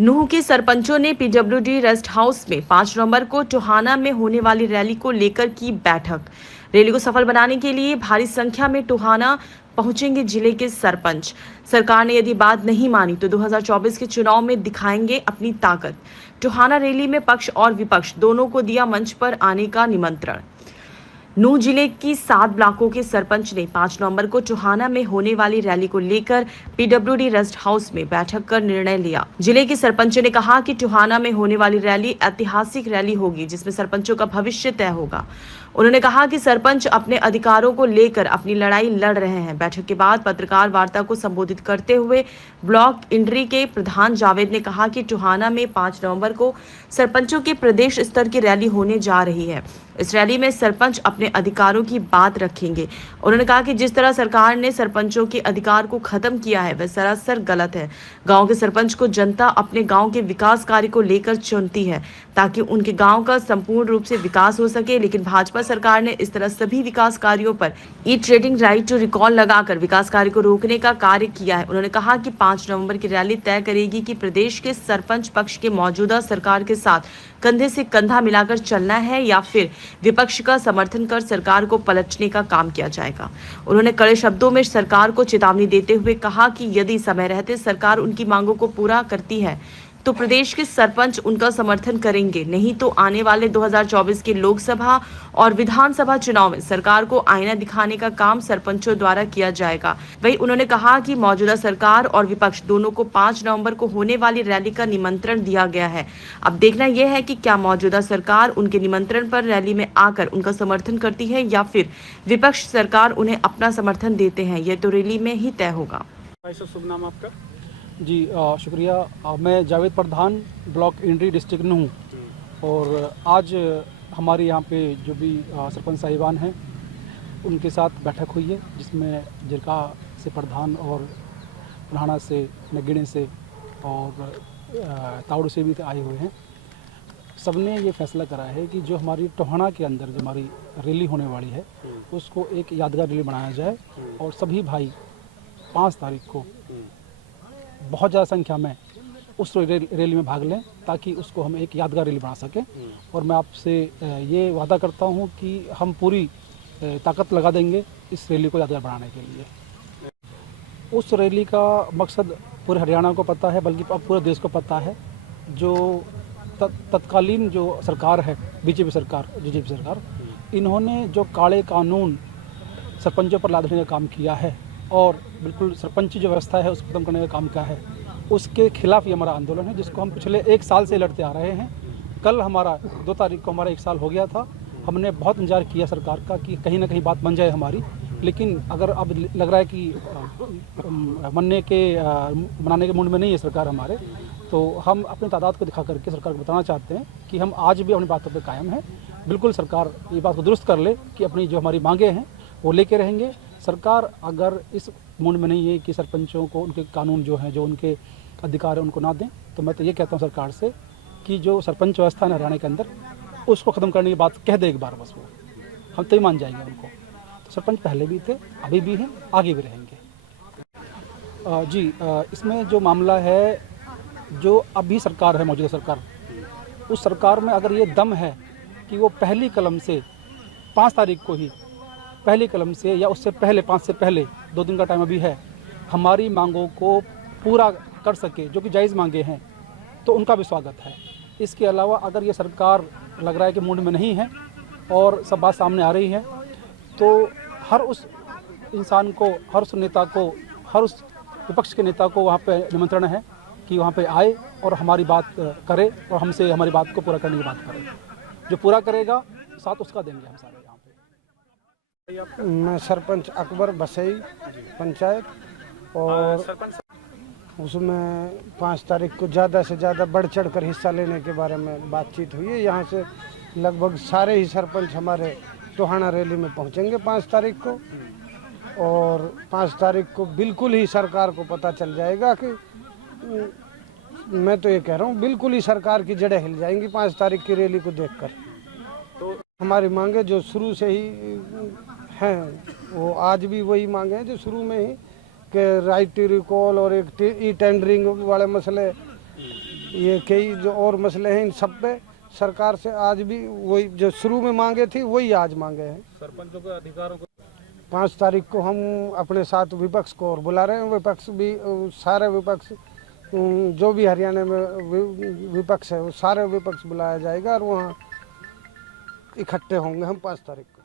नूह के सरपंचों ने पीडब्ल्यूडी रेस्ट हाउस में 5 नवंबर को टोहाना में होने वाली रैली को लेकर की बैठक। रैली को सफल बनाने के लिए भारी संख्या में टोहाना पहुंचेंगे जिले के सरपंच। सरकार ने यदि बात नहीं मानी तो 2024 के चुनाव में दिखाएंगे अपनी ताकत। टोहाना रैली में पक्ष और विपक्ष दोनों को दिया मंच पर आने का निमंत्रण। नूह जिले की 7 ब्लॉकों के सरपंच ने 5 नवंबर को टोहाना में होने वाली रैली को लेकर पीडब्ल्यूडी रेस्ट हाउस में बैठक कर निर्णय लिया। जिले के सरपंचों ने कहा कि टोहाना में होने वाली रैली ऐतिहासिक रैली होगी जिसमें सरपंचों का भविष्य तय होगा। उन्होंने कहा कि सरपंच अपने अधिकारों को लेकर अपनी लड़ाई लड़ रहे हैं। बैठक के बाद पत्रकार वार्ता को संबोधित करते हुए ब्लॉक इंड्री के प्रधान जावेद ने कहा कि टोहाना में 5 नवंबर को सरपंचों के प्रदेश स्तर की रैली होने जा रही है। इस रैली में सरपंच अपने अधिकारों की बात रखेंगे। उन्होंने कहा कि जिस तरह सरकार ने सरपंचों के अधिकार को खत्म किया है वह सरासर गलत है। गांव के सरपंच को जनता अपने गांव के विकास कार्य को लेकर चुनती है ताकि उनके गांव का संपूर्ण रूप से विकास हो सके, लेकिन भाजपा सरकार ने इस तरह सभी विकास कार्यों पर e trading right to recall लगाकर विकास कार्य को रोकने का कार्य किया है। उन्होंने कहा कि 5 नवंबर की रैली तय करेगी कि प्रदेश के सरपंच पक्ष के मौजूदा सरकार के साथ कंधे से कंधा मिलाकर चलना है या फिर विपक्ष का समर्थन कर सरकार को पलटने का काम किया जाएगा। उन्होंने कड़े शब्दों में सरकार को चेतावनी देते हुए कहा कि यदि समय रहते सरकार उनकी मांगों को पूरा करती है तो प्रदेश के सरपंच उनका समर्थन करेंगे, नहीं तो आने वाले 2024 के लोकसभा और विधानसभा चुनाव में सरकार को आईना दिखाने का काम सरपंचों द्वारा किया जाएगा। वहीं उन्होंने कहा कि मौजूदा सरकार और विपक्ष दोनों को 5 नवंबर को होने वाली रैली का निमंत्रण दिया गया है। अब देखना यह है कि क्या मौजूदा सरकार उनके निमंत्रण पर रैली में आकर उनका समर्थन करती है या फिर विपक्ष सरकार उन्हें अपना समर्थन देते हैं। यह तो रैली में ही तय होगा। शुभ नाम आपका? जी शुक्रिया। मैं जावेद प्रधान, ब्लॉक इंड्री, डिस्ट्रिक्ट नूह। और आज हमारे यहाँ पे जो भी सरपंच साहिबान हैं उनके साथ बैठक हुई है जिसमें जिरका से प्रधान और पुराना से, नगीने से और ताउड़ से भी आए हुए हैं। सबने ये फैसला करा है कि जो हमारी टोहाना के अंदर जो हमारी रैली होने वाली है उसको एक यादगार रैली बनाया जाए और सभी भाई 5 तारीख को बहुत ज़्यादा संख्या में उस रैली में भाग लें ताकि उसको हम एक यादगार रैली बना सकें। और मैं आपसे ये वादा करता हूँ कि हम पूरी ताकत लगा देंगे इस रैली को यादगार बनाने के लिए। उस रैली का मकसद पूरे हरियाणा को पता है, बल्कि पूरे देश को पता है। जो तत्कालीन जो सरकार है, बीजेपी सरकार, इन्होंने जो काले कानून सरपंचों पर लादने का काम किया है और बिल्कुल सरपंच जो व्यवस्था है उसको खत्म करने का काम किया है, उसके खिलाफ ये हमारा आंदोलन है जिसको हम पिछले 1 साल से लड़ते आ रहे हैं। कल हमारा 2 तारीख को हमारा 1 साल हो गया था। हमने बहुत इंतजार किया सरकार का कि कहीं ना कहीं बात बन जाए हमारी, लेकिन अगर अब लग रहा है कि मनाने के मूड में नहीं है सरकार हमारे, तो हम अपनी तादाद को दिखा करके सरकार को बताना चाहते हैं कि हम आज भी अपनी बातों पर कायम हैं। बिल्कुल सरकार ये बात को दुरुस्त कर ले कि अपनी जो हमारी मांगे हैं वो लेके रहेंगे। सरकार अगर इस मूड में नहीं है कि सरपंचों को उनके कानून जो हैं, जो उनके अधिकार हैं उनको ना दें, तो मैं तो ये कहता हूँ सरकार से कि जो सरपंच व्यवस्था है हरियाणा के अंदर उसको ख़त्म करने की बात कह दे एक बार, बस वो हम तो ही मान जाएंगे उनको। तो सरपंच पहले भी थे, अभी भी हैं, आगे भी रहेंगे। इसमें जो मामला है, जो अभी सरकार है, मौजूदा सरकार, उस सरकार में अगर ये दम है कि वो पहली कलम से 5 तारीख को ही पहली कलम से या उससे पहले 5 से पहले 2 दिन का टाइम अभी है, हमारी मांगों को पूरा कर सके, जो कि जायज़ मांगे हैं, तो उनका भी स्वागत है। इसके अलावा अगर ये सरकार लग रहा है कि मूड में नहीं है और सब बात सामने आ रही है, तो हर उस इंसान को, हर उस नेता को, हर उस विपक्ष के नेता को वहाँ पे निमंत्रण है कि वहाँ पे आए और हमारी बात करे और हमसे हमारी बात को पूरा करने की बात करे। जो पूरा करेगा साथ उसका देंगे हम सारे। मैं सरपंच अकबर बसई पंचायत, और उसमें 5 तारीख को ज़्यादा से ज़्यादा बढ़ चढ़ कर हिस्सा लेने के बारे में बातचीत हुई है। यहाँ से लगभग सारे ही सरपंच हमारे टोहाना रैली में पहुँचेंगे 5 तारीख को, और 5 तारीख को बिल्कुल ही सरकार को पता चल जाएगा कि मैं तो ये कह रहा हूँ बिल्कुल ही सरकार की जड़ें हिल जाएंगी 5 तारीख की रैली को देखकर। तो हमारी मांगे जो शुरू से ही हैं वो आज भी वही मांगे हैं जो शुरू में ही, कि राइट टू रिकॉल और एक ई टेंडरिंग वाले मसले ये कई जो और मसले हैं इन सब पे सरकार से आज भी वही जो शुरू में मांगे थी वही आज मांगे हैं। सरपंचों के अधिकारों को 5 तारीख को हम अपने साथ विपक्ष को और बुला रहे हैं। विपक्ष भी सारे विपक्ष जो भी हरियाणा में विपक्ष है वो सारे विपक्ष बुलाया जाएगा और वहाँ इकट्ठे होंगे हम 5 तारीख को।